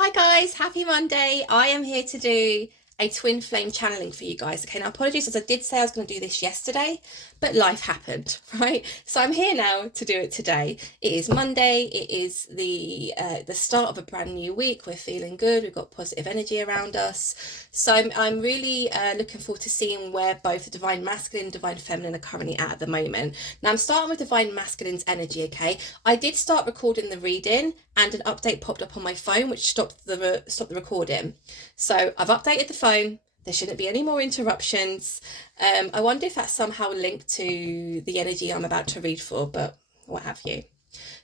Hi guys, happy Monday. I am here to do a twin flame channeling for you guys. Okay, now apologies as I did say I was going to do this yesterday, but life happened, right? So I'm here now to do it today. It is Monday. It is the start of a brand new week. We're feeling good. We've got positive energy around us. So I'm really looking forward to seeing where both the divine masculine and divine feminine are currently at the moment. Now I'm starting with divine masculine's energy. Okay, I did start recording the reading and an update popped up on my phone which stopped the recording. So I've updated the phone. There shouldn't be any more interruptions. I wonder if that's somehow linked to the energy I'm about to read for, but what have you.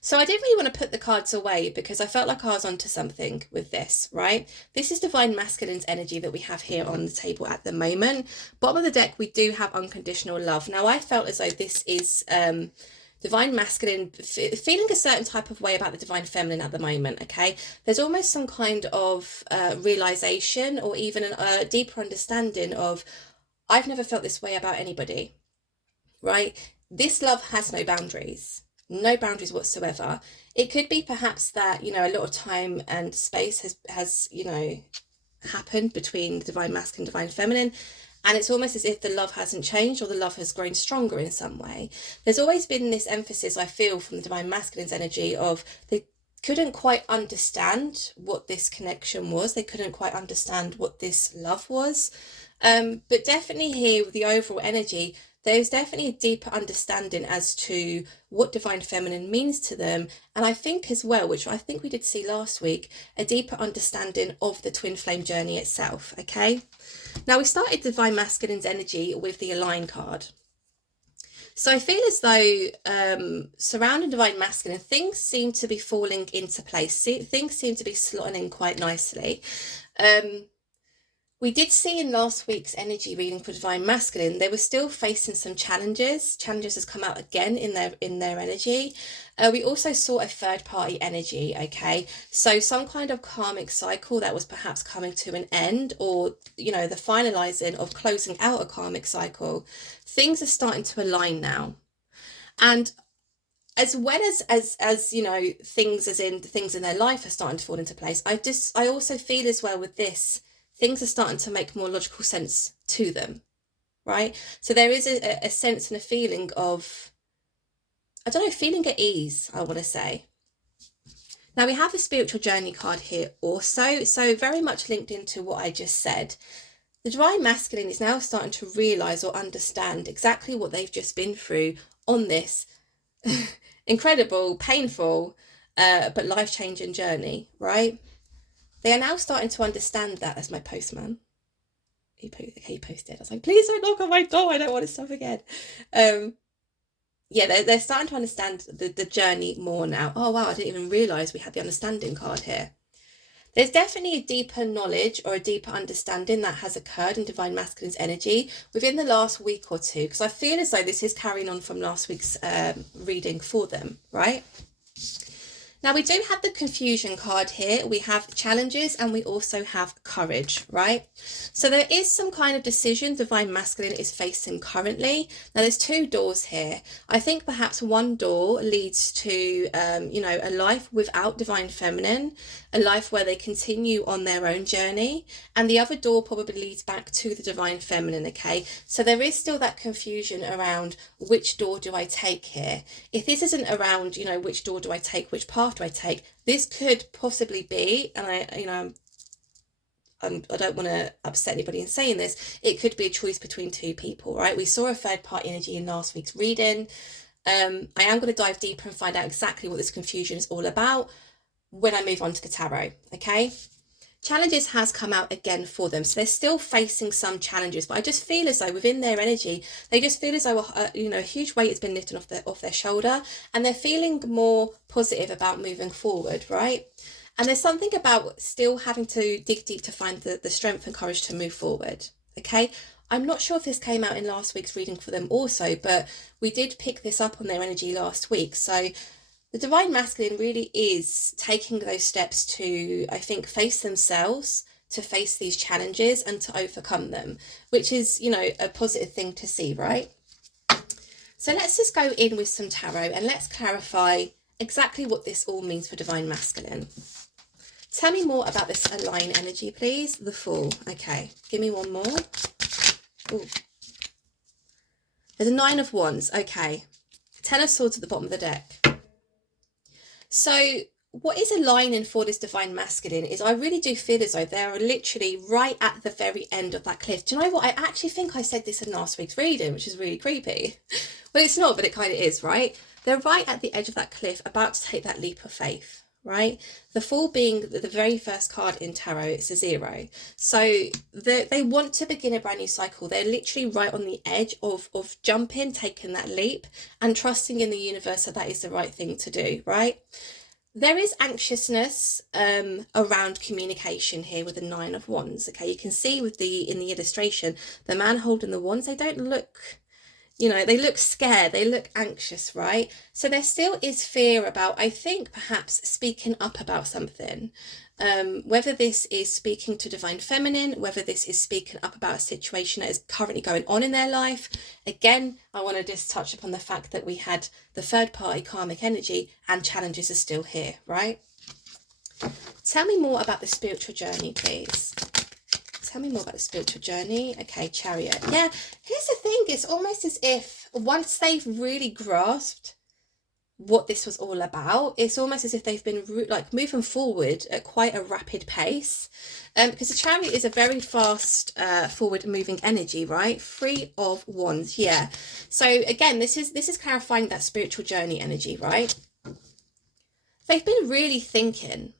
So I didn't really want to put the cards away because I felt like I was onto something with this, right? This is divine masculine's energy that we have here on the table at the moment. Bottom of the deck, we do have unconditional love. Now I felt as though this is divine masculine feeling a certain type of way about the divine feminine at the moment. Okay, there's almost some kind of realization or even a deeper understanding of I've never felt this way about anybody, right? This love has no boundaries, no boundaries whatsoever. It could be perhaps that, you know, a lot of time and space has happened between the divine masculine and divine feminine, and it's almost as if the love hasn't changed or the love has grown stronger in some way. There's always been this emphasis, I feel, from the divine masculine's energy of they couldn't quite understand what this connection was. They couldn't quite understand what this love was. But definitely here with the overall energy, there's definitely a deeper understanding as to what divine feminine means to them. And I think as well, which I think we did see last week, a deeper understanding of the twin flame journey itself. Okay. Now we started divine masculine's energy with the align card. So I feel as though surrounding divine masculine, things seem to be falling into place. Things seem to be slotting in quite nicely. We did see in last week's energy reading for divine masculine, they were still facing some challenges. Challenges has come out again in their energy. We also saw a third party energy. Okay, so some kind of karmic cycle that was perhaps coming to an end, or you know, the finalizing of closing out a karmic cycle. Things are starting to align now, and as well as you know, things as in things in their life are starting to fall into place. I also feel as well with this, things are starting to make more logical sense to them, right? So there is a sense and a feeling of, I don't know, feeling at ease, I want to say. Now we have a spiritual journey card here also, so very much linked into what I just said. The divine masculine is now starting to realize or understand exactly what they've just been through on this incredible, painful, but life-changing journey, right? They are now starting to understand that. As my postman, he posted. I was like, please don't knock on my door. I don't want to stop again. Yeah, they're starting to understand the journey more now. Oh, wow, I didn't even realise we had the understanding card here. There's definitely a deeper knowledge or a deeper understanding that has occurred in divine masculine's energy within the last week or two, because I feel as though this is carrying on from last week's reading for them, right? Now we do have the confusion card here. We have challenges and we also have courage, right? So there is some kind of decision divine masculine is facing currently. Now there's two doors here. I think perhaps one door leads to, you know, a life without divine feminine, a life where they continue on their own journey. And the other door probably leads back to the divine feminine, okay? So there is still that confusion around which door do I take here? If this isn't around, you know, which door do I take, which path do I take, this could possibly be, and I don't want to upset anybody in saying this, it could be a choice between two people, right? We saw a third party energy in last week's reading. I am going to dive deeper and find out exactly what this confusion is all about when I move on to the tarot, okay? Challenges has come out again for them, so they're still facing some challenges, but I just feel as though within their energy they just feel as though you know, a huge weight has been lifted off their shoulder, and they're feeling more positive about moving forward, right? And there's something about still having to dig deep to find the strength and courage to move forward, okay? I'm not sure if this came out in last week's reading for them also, but we did pick this up on their energy last week. So the divine masculine really is taking those steps to, I think, face themselves, to face these challenges and to overcome them, which is, you know, a positive thing to see, right? So let's just go in with some tarot and let's clarify exactly what this all means for divine masculine. Tell me more about this align energy, please. The Fool. Okay, give me one more. Ooh. There's a 9 of Wands. Okay. 10 of Swords at the bottom of the deck. So what is aligning for this divine masculine is I really do feel as though they're literally right at the very end of that cliff. Do you know what? I actually think I said this in last week's reading, which is really creepy. Well, it's not, but it kind of is, right? They're right at the edge of that cliff, about to take that leap of faith, right? The Fool being the very first card in tarot, it's a 0. So they want to begin a brand new cycle. They're literally right on the edge of jumping, taking that leap and trusting in the universe that that is the right thing to do, right? There is anxiousness around communication here with the 9 of Wands. Okay, you can see with in the illustration, the man holding the wands, they don't look, you know, they look scared, they look anxious, right? So there still is fear about, I think, perhaps speaking up about something. Whether this is speaking to divine feminine, whether this is speaking up about a situation that is currently going on in their life. Again, I want to just touch upon the fact that we had the third party karmic energy and challenges are still here, right? Tell me more about the spiritual journey, please. Tell me more about the spiritual journey. Okay, Chariot. Yeah, here's the thing. It's almost as if once they've really grasped what this was all about, it's almost as if they've been like moving forward at quite a rapid pace, because the Chariot is a very fast forward moving energy, right? 3 of Wands. Yeah, so again, this is clarifying that spiritual journey energy, right? They've been really thinking.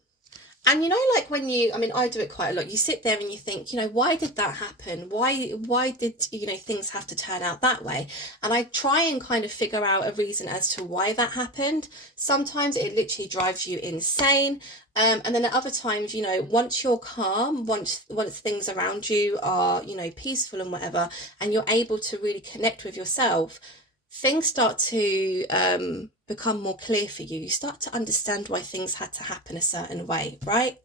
And you know, like when I mean, I do it quite a lot. You sit there and you think, you know, why did that happen? Why did, you know, things have to turn out that way? And I try and kind of figure out a reason as to why that happened. Sometimes it literally drives you insane. And then at other times, you know, once you're calm, once things around you are, you know, peaceful and whatever, and you're able to really connect with yourself, things start to become more clear for you. You start to understand why things had to happen a certain way, right?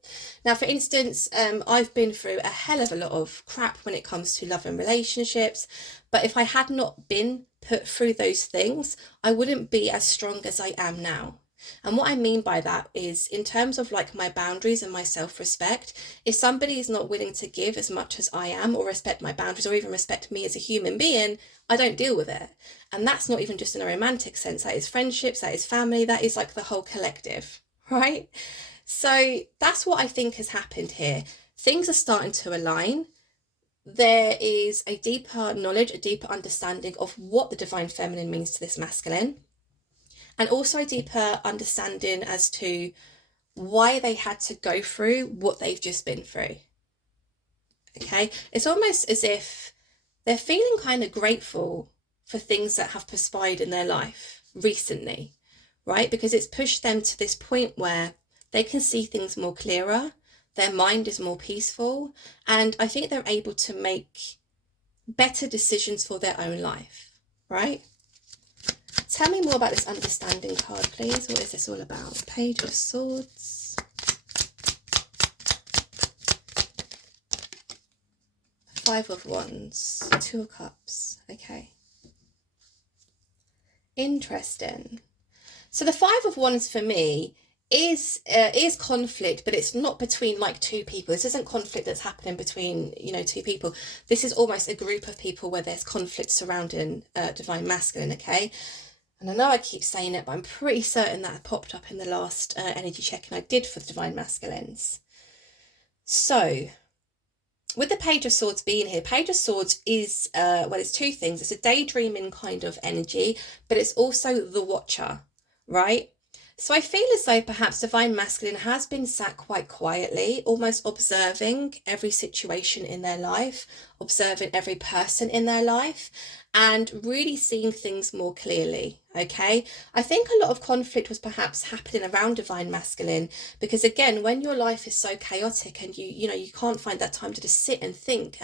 Now, for instance, I've been through a hell of a lot of crap when it comes to love and relationships, but if I had not been put through those things, I wouldn't be as strong as I am now. And what I mean by that is in terms of like my boundaries and my self-respect, if somebody is not willing to give as much as I am or respect my boundaries or even respect me as a human being, I don't deal with it. And that's not even just in a romantic sense. That is friendships, that is family, that is like the whole collective, right? So that's what I think has happened here. Things are starting to align. There is a deeper knowledge, a deeper understanding of what the divine feminine means to this masculine. And also a deeper understanding as to why they had to go through what they've just been through. Okay, it's almost as if they're feeling kind of grateful for things that have perspired in their life recently, right? Because it's pushed them to this point where they can see things more clearer, their mind is more peaceful, and I think they're able to make better decisions for their own life, right? Tell me more about this understanding card, please. What is this all about? Page of Swords. 5 of Wands. 2 of Cups. Okay. Interesting. So the 5 of Wands for me is conflict, but it's not between like two people. This isn't conflict that's happening between, you know, two people. This is almost a group of people where there's conflict surrounding divine masculine, okay? And I know I keep saying it, but I'm pretty certain that popped up in the last energy check-in I did for the divine masculines. So, with the Page of Swords being here, Page of Swords is, well, it's two things. It's a daydreaming kind of energy, but it's also the watcher, right? So I feel as though perhaps divine masculine has been sat quite quietly, almost observing every situation in their life, observing every person in their life, and really seeing things more clearly, okay? I think a lot of conflict was perhaps happening around divine masculine because, again, when your life is so chaotic and you know, you can't find that time to just sit and think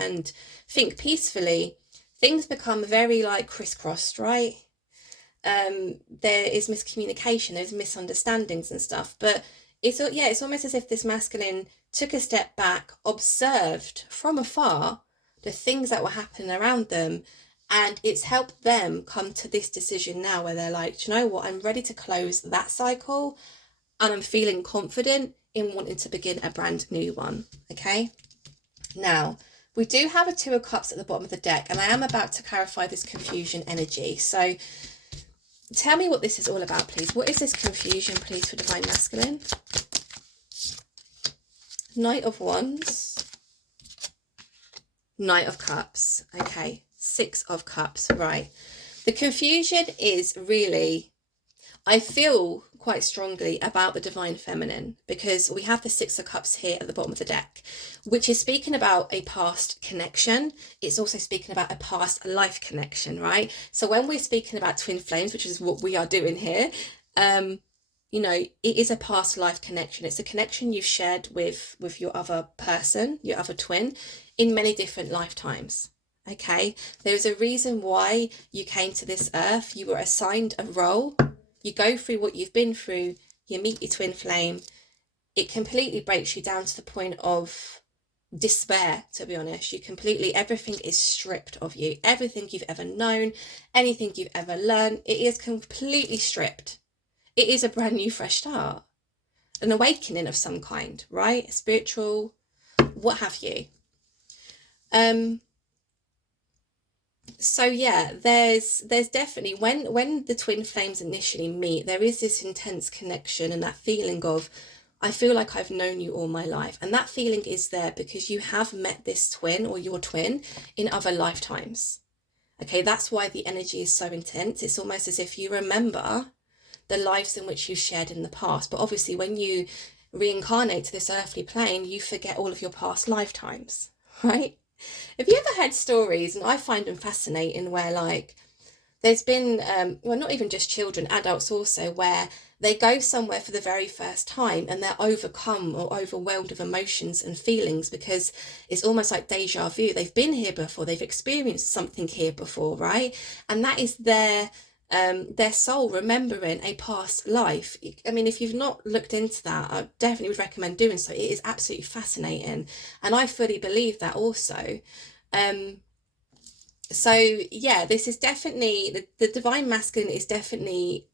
peacefully, things become very like crisscrossed, right? There is miscommunication, there's misunderstandings and stuff, but it's almost as if this masculine took a step back, observed from afar the things that were happening around them, and it's helped them come to this decision now where they're like, do you know what, I'm ready to close that cycle and I'm feeling confident in wanting to begin a brand new one. Okay, now we do have a Two of Cups at the bottom of the deck, and I am about to clarify this confusion energy. So tell me what this is all about, please. What is this confusion, please, for Divine Masculine? Knight of Wands, Knight of Cups. Okay, Six of Cups. Right. The confusion is really, I feel quite strongly about the Divine Feminine, because we have the Six of Cups here at the bottom of the deck, which is speaking about a past connection. It's also speaking about a past life connection, right? So when we're speaking about twin flames, which is what we are doing here, you know, it is a past life connection. It's a connection you've shared with your other person, your other twin, in many different lifetimes. Okay, there's a reason why you came to this earth. You were assigned a role. You go through what you've been through. You meet your twin flame. It completely breaks you down to the point of despair, to be honest. You completely, everything is stripped of you. Everything you've ever known, anything you've ever learned, it is completely stripped. It is a brand new, fresh start, an awakening of some kind, right? Spiritual, what have you. So yeah, there's definitely, when the twin flames initially meet, there is this intense connection and that feeling of, I feel like I've known you all my life. And that feeling is there because you have met this twin or your twin in other lifetimes. Okay, that's why the energy is so intense. It's almost as if you remember the lives in which you shared in the past. But obviously when you reincarnate to this earthly plane, you forget all of your past lifetimes, right? Have you ever heard stories, and I find them fascinating, where like there's been, well, not even just children, adults also, where they go somewhere for the very first time and they're overcome or overwhelmed with emotions and feelings because it's almost like deja vu. They've been here before, they've experienced something here before, right? And that is their soul remembering a past life. I mean, if you've not looked into that, I definitely would recommend doing so. It is absolutely fascinating, and I fully believe that also. So yeah, this is definitely, the Divine Masculine is definitely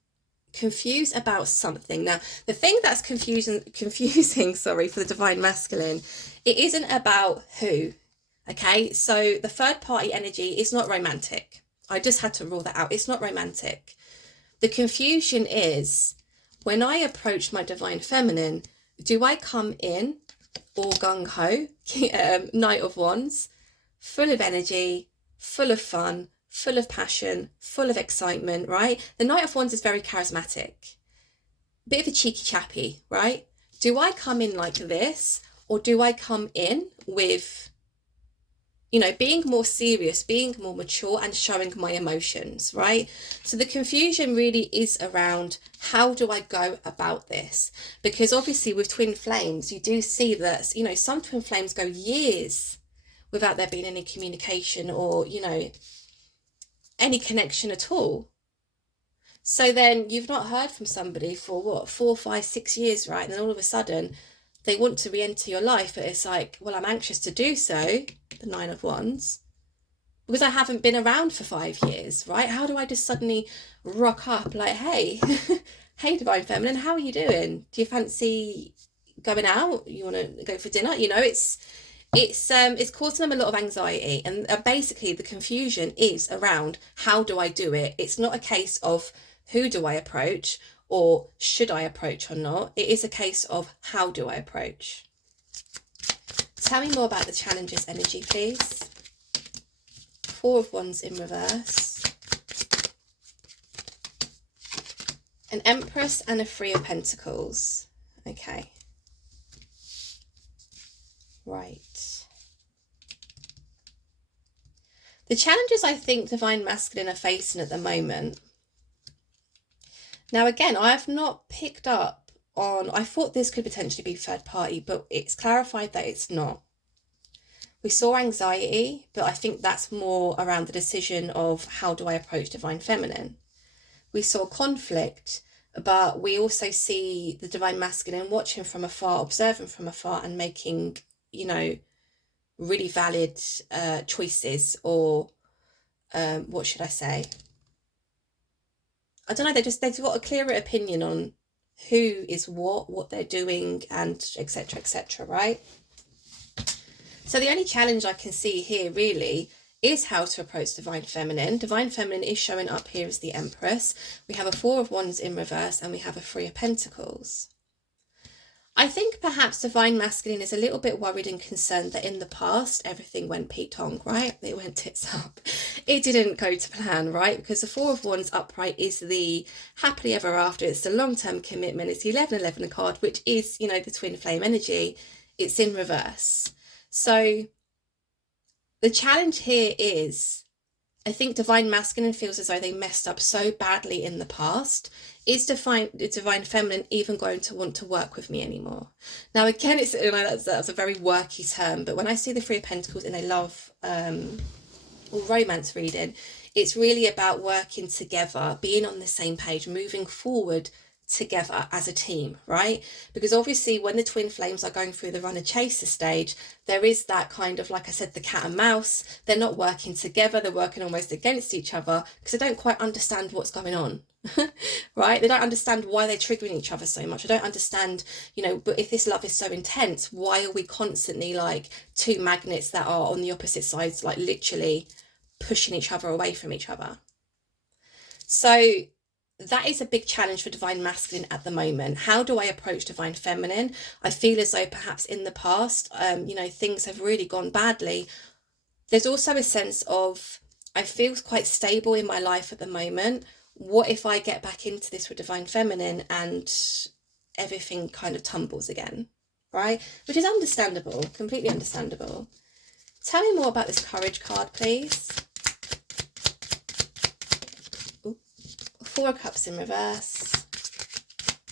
confused about something. Now, the thing that's confusing, sorry, for the Divine Masculine, it isn't about who. Okay, so the third party energy is not romantic. I just had to rule that out. It's not romantic. The confusion is, when I approach my Divine Feminine, do I come in all gung-ho, Knight of Wands, full of energy, full of fun, full of passion, full of excitement, right? The Knight of Wands is very charismatic, bit of a cheeky chappy, right? Do I come in like this, or do I come in with, you know, being more serious, being more mature and showing my emotions, right? So the confusion really is around, how do I go about this? Because obviously with twin flames, you do see that, you know, some twin flames go years without there being any communication or, you know, any connection at all. So then you've not heard from somebody for what, 4, 5, 6 years, right? And then all of a sudden they want to re-enter your life, but it's like, well, I'm anxious to do so, the Nine of Wands, because I haven't been around for 5 years, right? How do I just suddenly rock up like, hey, hey, Divine Feminine, how are you doing? Do you fancy going out? You want to go for dinner? You know, it's causing them a lot of anxiety, and basically the confusion is around, how do I do it? It's not a case of who do I approach or should I approach or not. It is a case of, how do I approach? Tell me more about the challenges energy, please. Four of Wands in reverse, an Empress and a Three of Pentacles. Okay, right. The challenges I think Divine Masculine are facing at the moment. Now, again, I have not picked up on, I thought this could potentially be third party, but it's clarified that it's not. We saw anxiety, but I think that's more around the decision of, how do I approach Divine Feminine? We saw conflict, but we also see the Divine Masculine watching from afar, observing from afar, and making, you know, really valid choices, or what should I say? I don't know, they've got a clearer opinion on who is what they're doing, and etc., right? So the only challenge I can see here really is how to approach Divine Feminine. Divine Feminine is showing up here as the Empress. We have a Four of Wands in reverse, and we have a Three of Pentacles. I think perhaps Divine Masculine is a little bit worried and concerned that in the past everything went Pete-tong, right? It went tits up. It didn't go to plan, right? Because the Four of Wands upright is the happily ever after. It's the long-term commitment. It's the 11-11 card, which is, you know, the twin flame energy. It's in reverse. So the challenge here is, I think Divine Masculine feels as though they messed up so badly in the past. Is Divine Feminine even going to want to work with me anymore? Now, again, it's, you know, that's a very worky term, but when I see the Three of Pentacles in a love or romance reading, it's really about working together, being on the same page, moving forward together as a team, right? Because obviously when the twin flames are going through the runner chaser stage, there is that kind of, like I said, the cat and mouse. They're not working together, they're working almost against each other because they don't quite understand what's going on. Right? They don't understand why they're triggering each other so much. I don't understand, you know, but if this love is so intense, why are we constantly like two magnets that are on the opposite sides, like literally pushing each other away from each other? So that is a big challenge for Divine Masculine at the moment. How do I approach Divine Feminine? I feel as though perhaps in the past, you know, things have really gone badly. There's also a sense of, I feel quite stable in my life at the moment. What if I get back into this with Divine Feminine and everything kind of tumbles again, right? Which is understandable, completely understandable. Tell me more about this Courage card, please. Ooh. Four of Cups in reverse.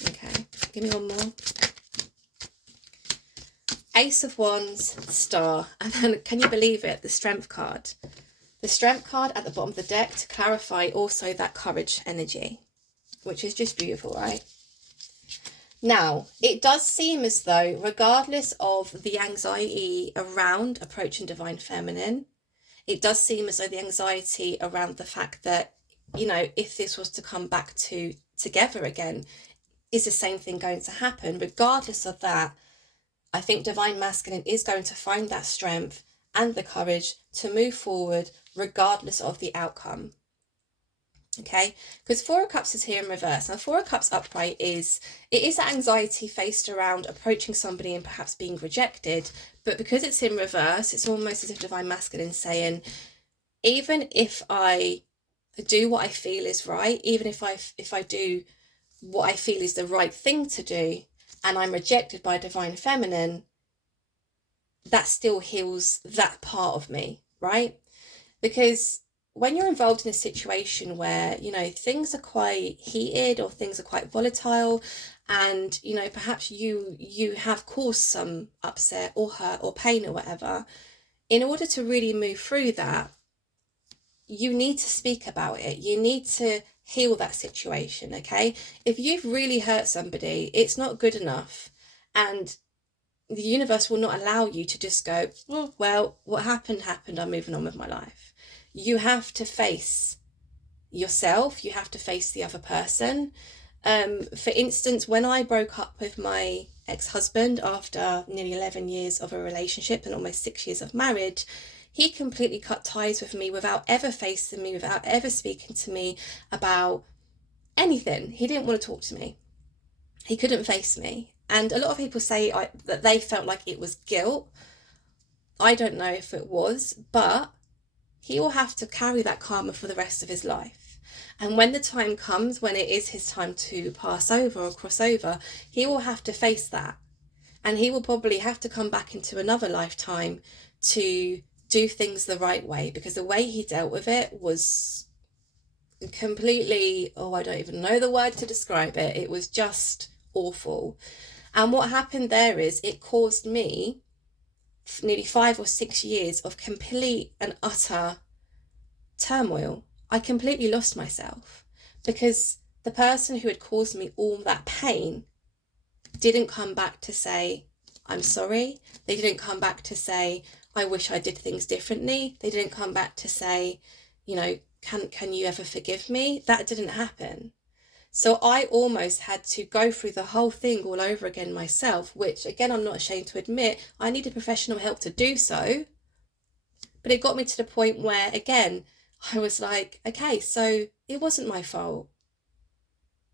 Okay, give me one more. Ace of Wands, Star, and then, can you believe it, the Strength card. The Strength card at the bottom of the deck to clarify also that Courage energy, which is just beautiful, right? Now, it does seem as though, regardless of the anxiety around approaching Divine Feminine, it does seem as though the anxiety around the fact that, you know, if this was to come back to together again, is the same thing going to happen? Regardless of that, I think Divine Masculine is going to find that strength and the courage to move forward regardless of the outcome. Okay, because Four of Cups is here in reverse. Now, Four of Cups upright is that anxiety faced around approaching somebody and perhaps being rejected, but because it's in reverse, it's almost as if Divine Masculine saying, even if I do what I feel is right, even if I do what I feel is the right thing to do, and I'm rejected by Divine Feminine, that still heals that part of me, right? Because when you're involved in a situation where, you know, things are quite heated or things are quite volatile, and, you know, perhaps you have caused some upset or hurt or pain or whatever, in order to really move through that, you need to speak about it. You need to heal that situation, okay? If you've really hurt somebody, it's not good enough. And the universe will not allow you to just go, oh, well, what happened, I'm moving on with my life. You have to face yourself. You have to face the other person. For instance, when I broke up with my ex-husband after nearly 11 years of a relationship and almost 6 years of marriage, he completely cut ties with me without ever facing me, without ever speaking to me about anything. He didn't want to talk to me. He couldn't face me. And a lot of people say that they felt like it was guilt. I don't know if it was, but he will have to carry that karma for the rest of his life. And when the time comes, when it is his time to pass over or cross over, he will have to face that. And he will probably have to come back into another lifetime to do things the right way, because the way he dealt with it was completely, I don't even know the word to describe it. It was just awful. And what happened there is it caused me nearly 5 or 6 years of complete and utter turmoil. I completely lost myself because the person who had caused me all that pain didn't come back to say, I'm sorry. They didn't come back to say, I wish I did things differently. They didn't come back to say, you know, can you ever forgive me? That didn't happen. So I almost had to go through the whole thing all over again myself, which again, I'm not ashamed to admit, I needed professional help to do so. But it got me to the point where, again, I was like, okay, so it wasn't my fault.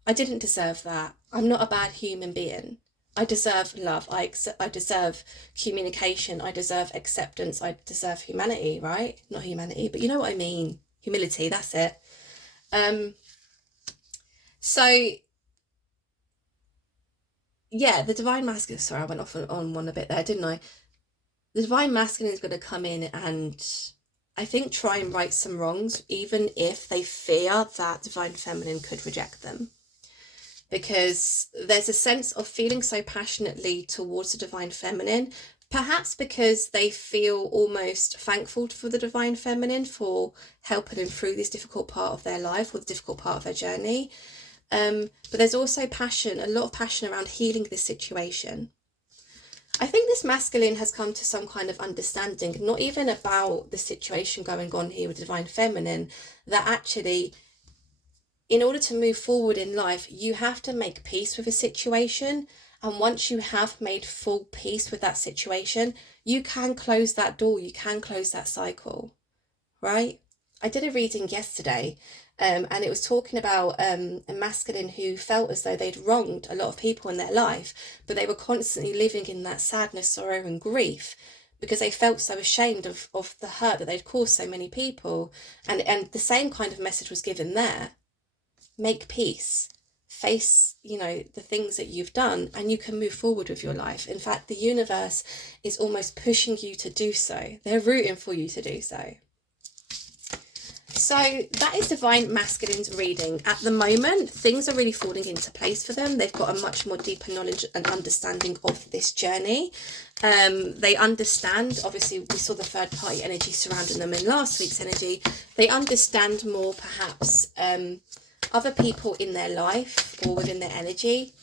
I didn't deserve that. I'm not a bad human being. I deserve love. I deserve communication. I deserve acceptance. I deserve humanity, right? Not humanity, but you know what I mean. Humility, that's it. So yeah, the divine masculine, sorry, I went off on one a bit there, didn't I? The divine masculine is going to come in and I think try and right some wrongs, even if they fear that divine feminine could reject them. Because there's a sense of feeling so passionately towards the divine feminine, perhaps because they feel almost thankful for the divine feminine for helping them through this difficult part of their life or the difficult part of their journey. But there's also passion, a lot of passion around healing this situation. I think this masculine has come to some kind of understanding, not even about the situation going on here with divine feminine, that actually, in order to move forward in life, you have to make peace with a situation. And once you have made full peace with that situation, you can close that door, you can close that cycle, right? I did a reading yesterday, and it was talking about a masculine who felt as though they'd wronged a lot of people in their life, but they were constantly living in that sadness, sorrow, and grief because they felt so ashamed of the hurt that they'd caused so many people. And the same kind of message was given there. Make peace. Face, the things that you've done, and you can move forward with your life. In fact, the universe is almost pushing you to do so. They're rooting for you to do so. So that is divine masculine's reading. At the moment, things are really falling into place for them. They've got a much more deeper knowledge and understanding of this journey. They understand, obviously we saw the third party energy surrounding them in last week's energy. They understand more perhaps other people in their life or within their energy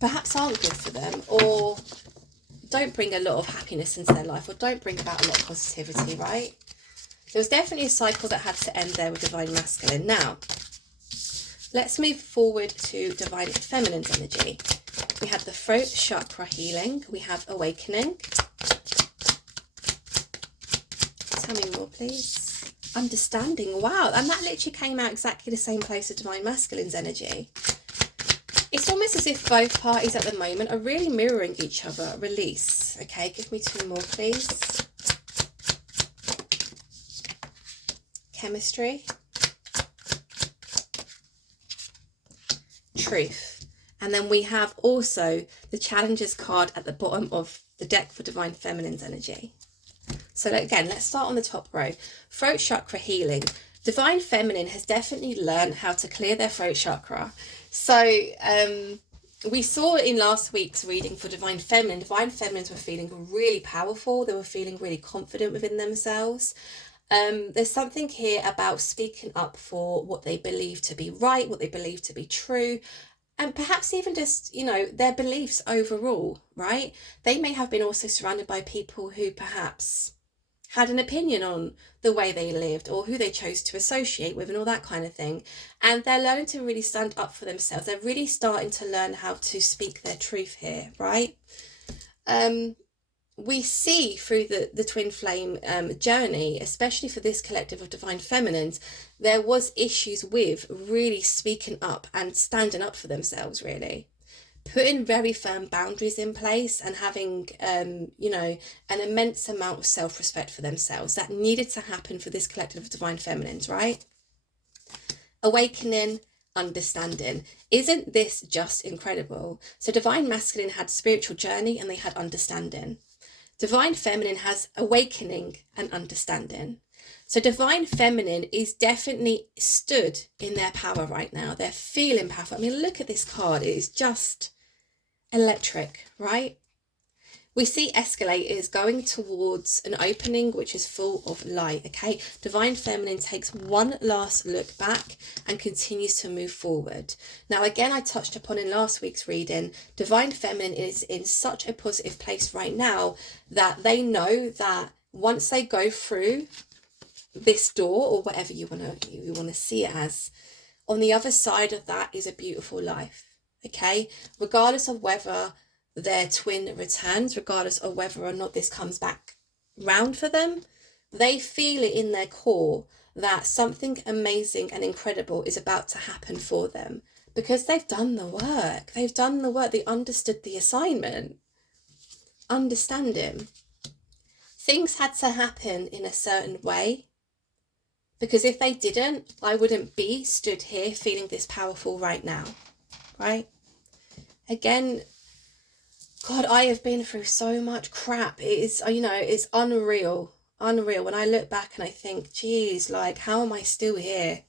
perhaps aren't good for them or don't bring a lot of happiness into their life or don't bring about a lot of positivity, right? There was definitely a cycle that had to end there with divine masculine. Now, let's move forward to divine feminine's energy. We have the throat chakra healing. We have awakening. Tell me more, please. Understanding. Wow. And that literally came out exactly the same place as divine masculine's energy. It's almost as if both parties at the moment are really mirroring each other. Release. Okay, give me two more, please. Chemistry, truth, and then we have also the challenges card at the bottom of the deck for divine feminine's energy. So again, let's start on the top row. Throat chakra healing. Divine feminine has definitely learned how to clear their throat chakra. So we saw in last week's reading for divine feminines were feeling really powerful. They were feeling really confident within themselves. There's something here about speaking up for what they believe to be right, what they believe to be true, and perhaps even just, their beliefs overall, right? They may have been also surrounded by people who perhaps had an opinion on the way they lived or who they chose to associate with and all that kind of thing. And they're learning to really stand up for themselves. They're really starting to learn how to speak their truth here, right? We see through the twin flame journey, especially for this collective of divine feminines, there was issues with really speaking up and standing up for themselves, really putting very firm boundaries in place and having an immense amount of self-respect for themselves. That needed to happen for this collective of divine feminines, right? Awakening, understanding. Isn't this just incredible? So divine masculine had spiritual journey and they had understanding. Divine feminine has awakening and understanding. So divine feminine is definitely stood in their power right now. They're feeling powerful. I mean, look at this card. It is just electric, right? We see escalators going towards an opening which is full of light, okay? Divine feminine takes one last look back and continues to move forward. Now, again, I touched upon in last week's reading, divine feminine is in such a positive place right now that they know that once they go through this door or whatever you want to see it as, on the other side of that is a beautiful life, okay? Regardless of whether their twin returns, regardless of whether or not this comes back round for them, they feel it in their core that something amazing and incredible is about to happen for them because they've done the work. They've done the work. They understood the assignment. Understanding. Things had to happen in a certain way, because if they didn't, I wouldn't be stood here feeling this powerful right now, right? Again, God, I have been through so much crap. It is, it's unreal. When I look back and I think, geez, like, how am I still here?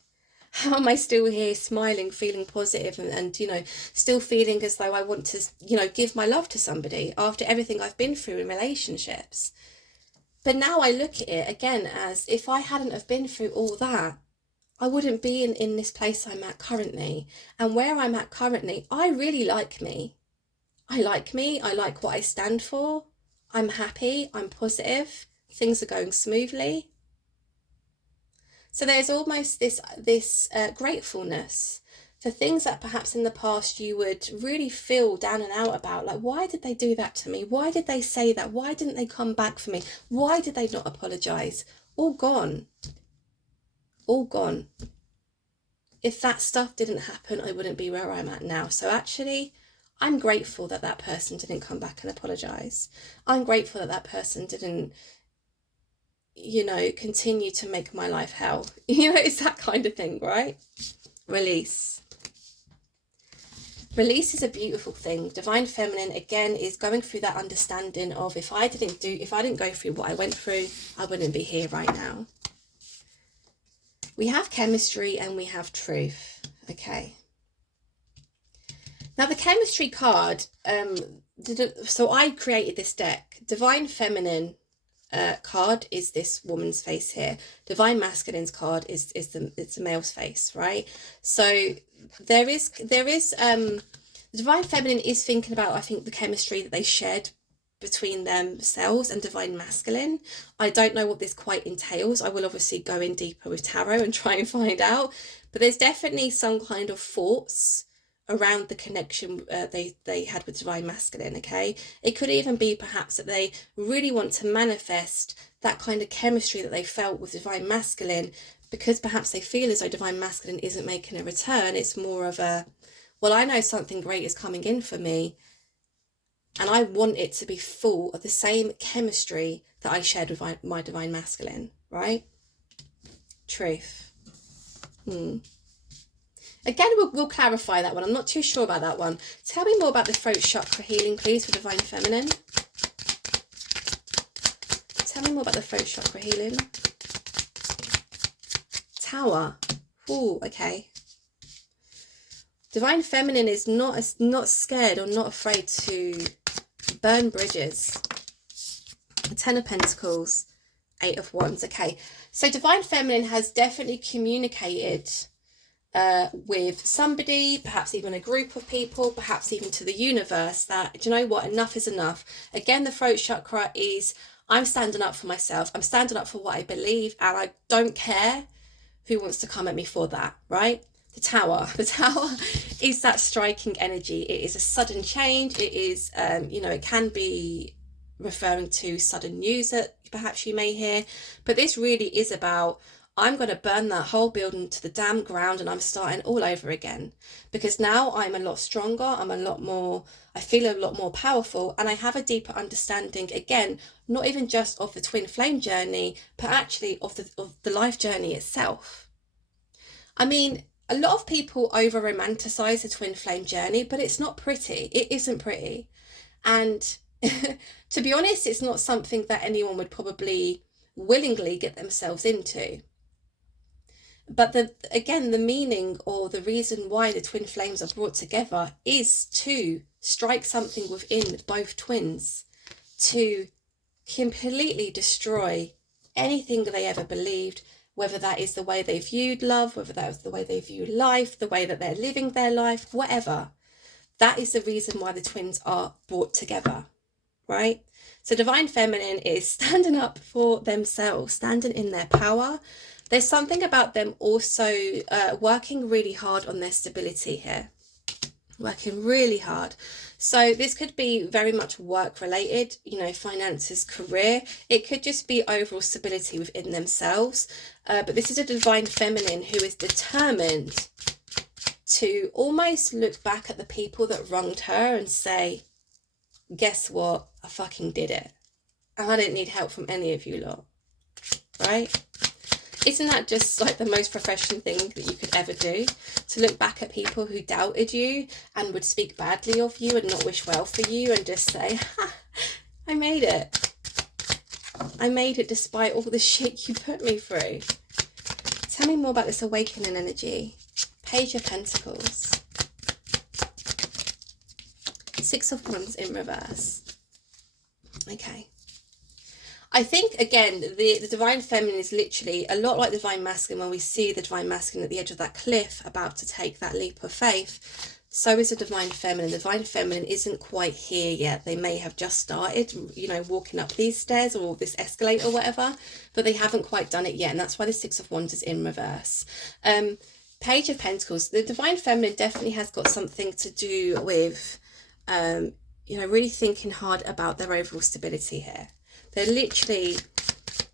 How am I still here smiling, feeling positive and still feeling as though I want to, give my love to somebody after everything I've been through in relationships. But now I look at it again as if I hadn't have been through all that, I wouldn't be in this place I'm at currently. And where I'm at currently, I really like me. I like me. I like what I stand for. I'm happy. I'm positive. Things are going smoothly. So there's almost this gratefulness for things that perhaps in the past you would really feel down and out about. Like, why did they do that to me? Why did they say that? Why didn't they come back for me? Why did they not apologise? All gone. All gone. If that stuff didn't happen, I wouldn't be where I'm at now. So actually, I'm grateful that that person didn't come back and apologise. I'm grateful that that person didn't, continue to make my life hell. It's that kind of thing, right? Release. Release is a beautiful thing. Divine Feminine, again, is going through that understanding of if I didn't go through what I went through, I wouldn't be here right now. We have chemistry and we have truth. Okay. Now the chemistry card, so I created this deck. Divine Feminine card is this woman's face here. Divine Masculine's card is the male's face, right? So there is Divine Feminine is thinking about, I think, the chemistry that they shared between themselves and Divine Masculine. I don't know what this quite entails. I will obviously go in deeper with tarot and try and find out, but there's definitely some kind of thoughts around the connection they had with Divine Masculine. Okay, it could even be perhaps that they really want to manifest that kind of chemistry that they felt with Divine Masculine, because perhaps they feel as though Divine Masculine isn't making a return. It's more of a, well, I know something great is coming in for me and I want it to be full of the same chemistry that I shared with my Divine Masculine, right? Truth. Again, we'll clarify that one. I'm not too sure about that one. Tell me more about the throat chakra healing, please, for Divine Feminine. Tell me more about the throat chakra healing. Tower. Ooh, okay. Divine Feminine is not scared or not afraid to burn bridges. Ten of Pentacles, Eight of Wands. Okay, so Divine Feminine has definitely communicated with somebody, perhaps even a group of people, perhaps even to the universe, that, do you know what, enough is enough. Again, the throat chakra is, I'm standing up for myself. I'm standing up for what I believe, and I don't care who wants to come at me for that, right? The Tower is that striking energy. It is a sudden change. It is, it can be referring to sudden news that perhaps you may hear, but this really is about, I'm going to burn that whole building to the damn ground and I'm starting all over again, because now I'm a lot stronger. I feel a lot more powerful, and I have a deeper understanding, again, not even just of the twin flame journey, but actually of the life journey itself. I mean, a lot of people over romanticize the twin flame journey, but it's not pretty. It isn't pretty. And to be honest, it's not something that anyone would probably willingly get themselves into. But the meaning or the reason why the twin flames are brought together is to strike something within both twins, to completely destroy anything they ever believed, whether that is the way they viewed love, whether that was the way they view life, the way that they're living their life, whatever. That is the reason why the twins are brought together, right? So Divine Feminine is standing up for themselves, standing in their power. There's something about them also working really hard on their stability here. Working really hard. So this could be very much work related, you know, finances, career. It could just be overall stability within themselves. But this is a divine feminine who is determined to almost look back at the people that wronged her and say, guess what? I fucking did it. And I didn't need help from any of you lot. Right? Isn't that just like the most refreshing thing that you could ever do? To look back at people who doubted you and would speak badly of you and not wish well for you and just say, ha, I made it. I made it despite all the shit you put me through. Tell me more about this awakening energy. Page of Pentacles. Six of Wands in reverse. Okay. I think, again, the Divine Feminine is literally a lot like the Divine Masculine. When we see the Divine Masculine at the edge of that cliff about to take that leap of faith, so is the Divine Feminine. The Divine Feminine isn't quite here yet. They may have just started, you know, walking up these stairs or this escalator or whatever, but they haven't quite done it yet. And that's why the Six of Wands is in reverse. Page of Pentacles. The Divine Feminine definitely has got something to do with, you know, really thinking hard about their overall stability here. They're literally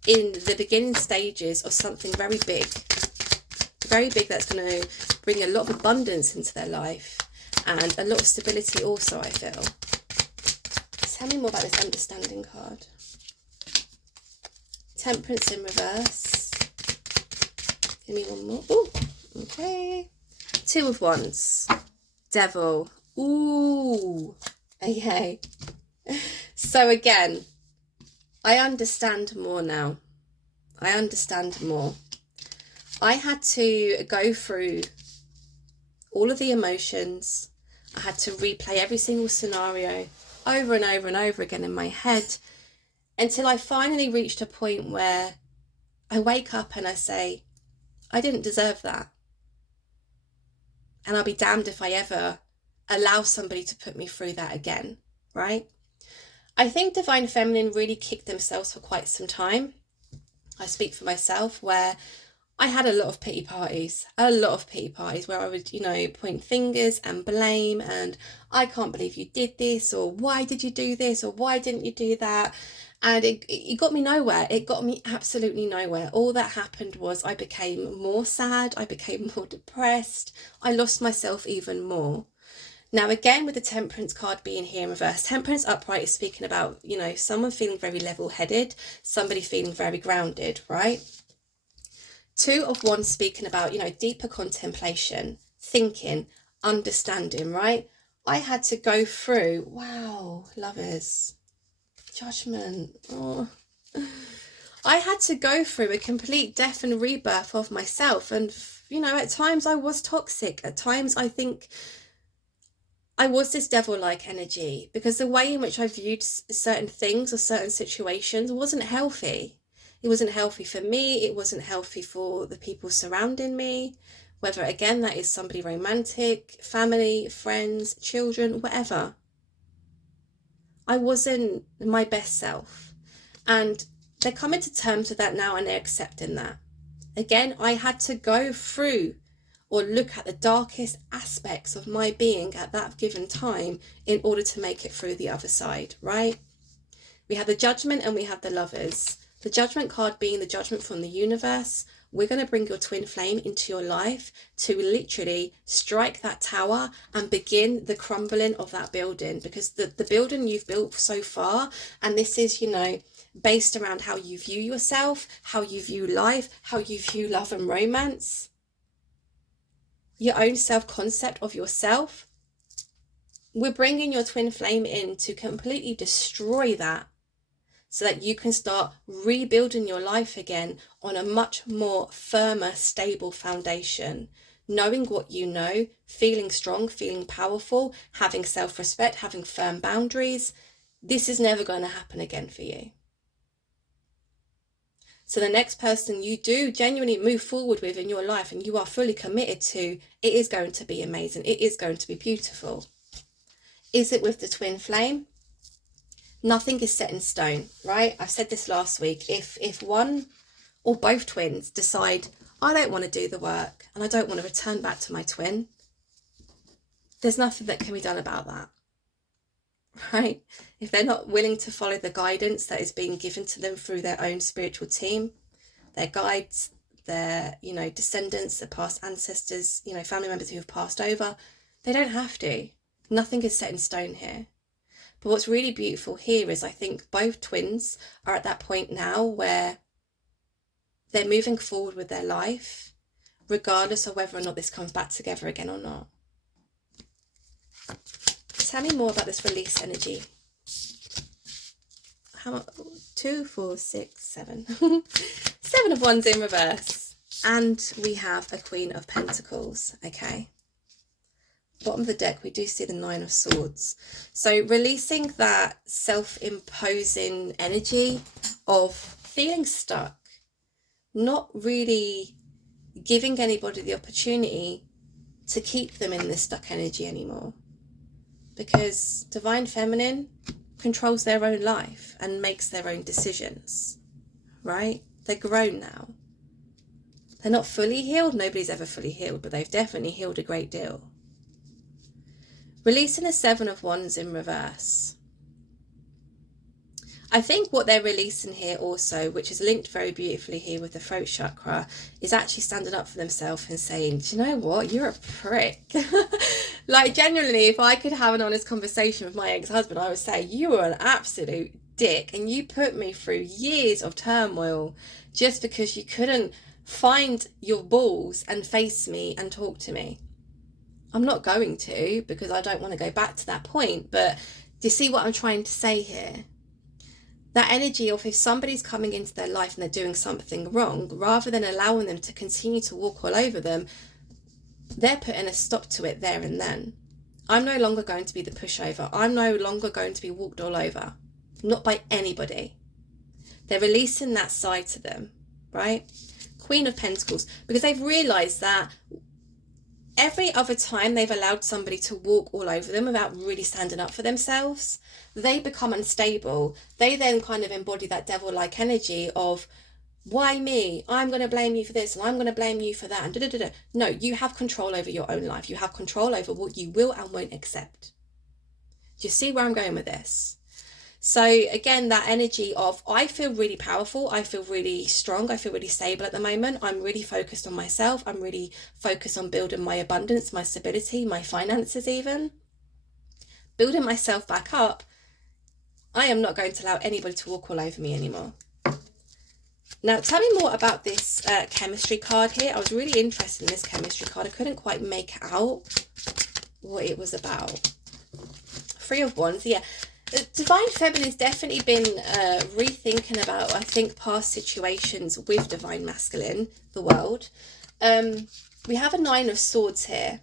in the beginning stages of something very big that's going to bring a lot of abundance into their life and a lot of stability also, I feel. Tell me more about this understanding card. Temperance in reverse. Give me one more. Ooh, okay. Two of Wands. Devil. Ooh, okay. So again, I understand more now. I understand more. I had to go through all of the emotions. I had to replay every single scenario over and over and over again in my head until I finally reached a point where I wake up and I say, I didn't deserve that. And I'll be damned if I ever allow somebody to put me through that again, right? I think Divine Feminine really kicked themselves for quite some time. I speak for myself, where I had a lot of pity parties where I would, you know, point fingers and blame and I can't believe you did this, or why did you do this, or why didn't you do that? And it got me nowhere. It got me absolutely nowhere. All that happened was I became more sad. I became more depressed. I lost myself even more. Now, again, with the Temperance card being here in reverse, Temperance upright is speaking about, you know, someone feeling very level-headed, somebody feeling very grounded, right? Two of Wands speaking about, you know, deeper contemplation, thinking, understanding, right? I had to go through, wow, Lovers, Judgment. Oh. I had to go through a complete death and rebirth of myself. And, you know, at times I was toxic. At times I think I was this devil-like energy because the way in which I viewed certain things or certain situations wasn't healthy. It wasn't healthy for me. It wasn't healthy for the people surrounding me, whether, again, that is somebody romantic, family, friends, children, whatever. I wasn't my best self. And they're coming to terms with that now and they're accepting that. Again, I had to go through or look at the darkest aspects of my being at that given time in order to make it through the other side, right? We have the Judgment and we have the Lovers. The Judgment card being the judgment from the universe. We're going to bring your twin flame into your life to literally strike that tower and begin the crumbling of that building, because the building you've built so far, and this is, you know, based around how you view yourself, how you view life, how you view love and romance, your own self-concept of yourself. We're bringing your twin flame in to completely destroy that so that you can start rebuilding your life again on a much more firmer, stable foundation. Knowing what you know, feeling strong, feeling powerful, having self-respect, having firm boundaries. This is never going to happen again for you. So the next person you do genuinely move forward with in your life and you are fully committed to, it is going to be amazing. It is going to be beautiful. Is it with the twin flame? Nothing is set in stone, right? I've said this last week. If one or both twins decide, I don't want to do the work and I don't want to return back to my twin, there's nothing that can be done about that, right? If they're not willing to follow the guidance that is being given to them through their own spiritual team, their guides, their, descendants, their past ancestors, family members who have passed over, they don't have to. Nothing is set in stone here. But what's really beautiful here is I think both twins are at that point now where they're moving forward with their life, regardless of whether or not this comes back together again or not. Tell me more about this release energy. How much? 2, 4, 6, 7. 7 of Wands in reverse. And we have a Queen of Pentacles, okay? Bottom of the deck, we do see the 9 of Swords. So releasing that self-imposing energy of feeling stuck, not really giving anybody the opportunity to keep them in this stuck energy anymore. Because Divine Feminine controls their own life and makes their own decisions, right? They're grown now. They're not fully healed. Nobody's ever fully healed, but they've definitely healed a great deal. Releasing the 7 of Wands in reverse. I think what they're releasing here also, which is linked very beautifully here with the throat chakra, is actually standing up for themselves and saying, do you know what? You're a prick. Like, genuinely, if I could have an honest conversation with my ex-husband, I would say, you were an absolute dick and you put me through years of turmoil just because you couldn't find your balls and face me and talk to me. I'm not going to, because I don't want to go back to that point. But do you see what I'm trying to say here? That energy of if somebody's coming into their life and they're doing something wrong, rather than allowing them to continue to walk all over them, they're putting a stop to it there and then. I'm no longer going to be the pushover. I'm no longer going to be walked all over. Not by anybody. They're releasing that side to them, right? Queen of Pentacles, because they've realised that every other time they've allowed somebody to walk all over them without really standing up for themselves, they become unstable. They then kind of embody that devil-like energy of, why me? I'm going to blame you for this and I'm going to blame you for that. And da-da-da-da. No, you have control over your own life. You have control over what you will and won't accept. Do you see where I'm going with this? So again, that energy of, I feel really powerful, I feel really strong, I feel really stable at the moment, I'm really focused on myself, I'm really focused on building my abundance, my stability, my finances even. Building myself back up, I am not going to allow anybody to walk all over me anymore. Now, tell me more about this chemistry card here. I was really interested in this chemistry card. I couldn't quite make out what it was about. 3 of Wands, yeah. Divine Feminine's definitely been rethinking about, I think, past situations with Divine Masculine, the world. We have a 9 of Swords here.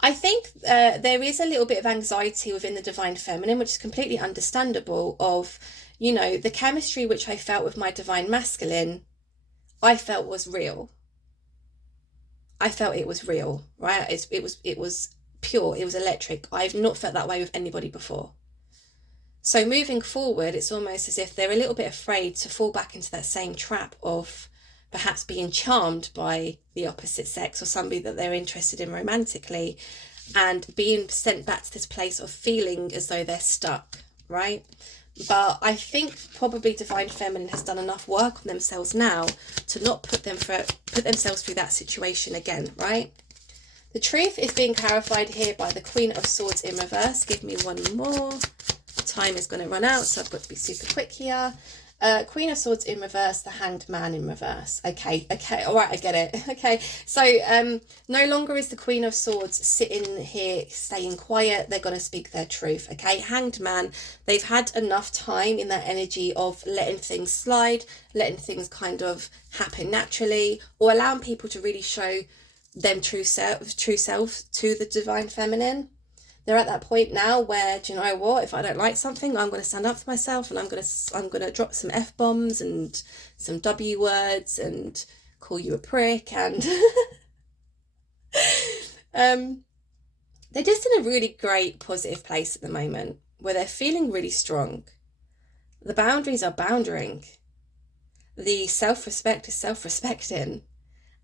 I think there is a little bit of anxiety within the Divine Feminine, which is completely understandable, of, the chemistry which I felt with my Divine Masculine, I felt was real. I felt it was real, right? It was pure, it was electric. I've not felt that way with anybody before. So moving forward, it's almost as if they're a little bit afraid to fall back into that same trap of perhaps being charmed by the opposite sex or somebody that they're interested in romantically, and being sent back to this place of feeling as though they're stuck, right? But I think probably Divine Feminine has done enough work on themselves now to not put themselves through that situation again, right? The truth is being clarified here by the Queen of Swords in reverse. Give me one more. Time is going to run out, so I've got to be super quick here. Queen of Swords in reverse, the Hanged Man in reverse. Okay, all right, I get it. Okay, so no longer is the Queen of Swords sitting here staying quiet. They're going to speak their truth. Okay, Hanged Man, they've had enough time in that energy of letting things slide, letting things kind of happen naturally, or allowing people to really show them true self to the Divine Feminine. They're at that point now where, do you know what, if I don't like something, I'm going to stand up for myself, and I'm going to drop some F-bombs and some W words and call you a prick, and they're just in a really great positive place at the moment where they're feeling really strong. The boundaries are boundering. the self-respect is self-respecting,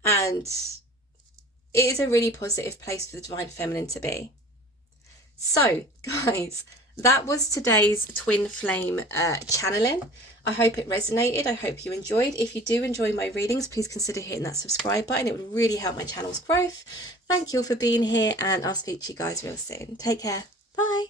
and it is a really positive place for the divine feminine to be. So guys, that was today's twin flame channeling. I hope it resonated. I hope you enjoyed. If you do enjoy my readings, please consider hitting that subscribe button. It would really help my channel's growth. Thank you all for being here, and I'll speak to you guys real soon. Take care. Bye.